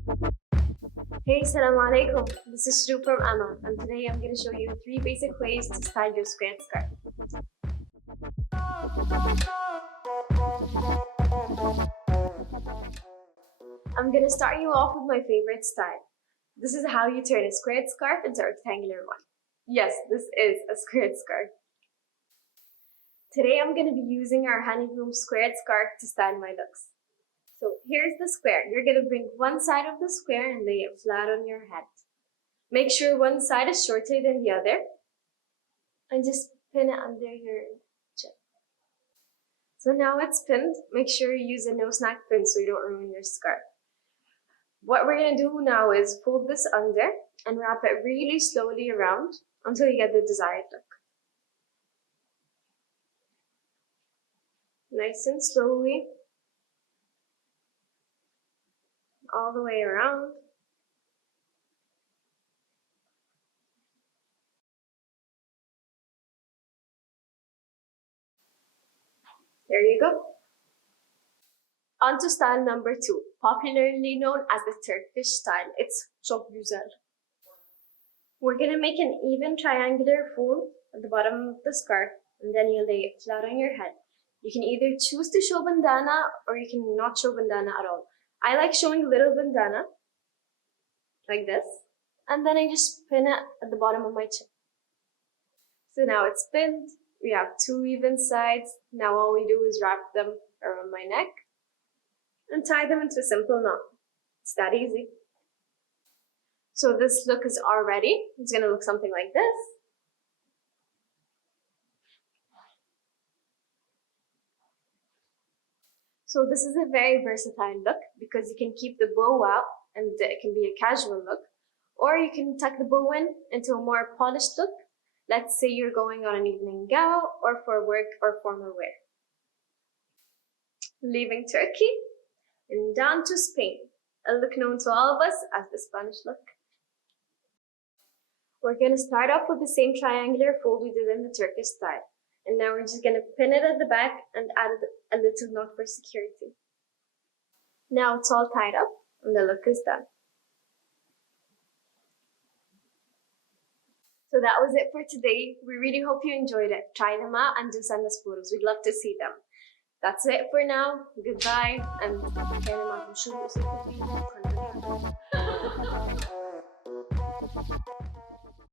Hey, Assalamu alaikum. This is Shru from Amma, and today I'm going to show you 3 basic ways to style your square skirt. I'm going to start you off with my favorite style. This is how you turn a squared scarf into a rectangular one. Yes, this is a squared scarf. Today I'm going to be using our honeycomb squared scarf to style my looks. So here's the square. You're going to bring one side of the square and lay it flat on your head. Make sure one side is shorter than the other and just pin it under your chin. So now it's pinned. Make sure you use a no snack pin so you don't ruin your scarf. What we're going to do now is fold this under and wrap it really slowly around until you get the desired look. Nice and slowly, all the way around. There you go. On to style number 2, popularly known as the Turkish style. It's çok güzel. We're going to make an even triangular fold at the bottom of the scarf, and then you lay it flat on your head. You can either choose to show bandana or you can not show bandana at all. I like showing a little bandana, like this, and then I just pin it at the bottom of my chin. So now it's pinned. We have 2 even sides. Now all we do is wrap them around my neck and tie them into a simple knot. It's that easy. So this look is all ready. It's going to look something like this. So this is a very versatile look because you can keep the bow out and it can be a casual look, or you can tuck the bow in into a more polished look. Let's say you're going on an evening gown or for work or formal wear. Leaving Turkey and down to Spain, a look known to all of us as the Spanish look. We're going to start off with the same triangular fold we did in the Turkish style. And now we're just going to pin it at the back and add a little knot for security. Now it's all tied up and the look is done. So that was it for today. We really hope you enjoyed it. Try them out and do send us photos. We'd love to see them. That's it for now. Goodbye and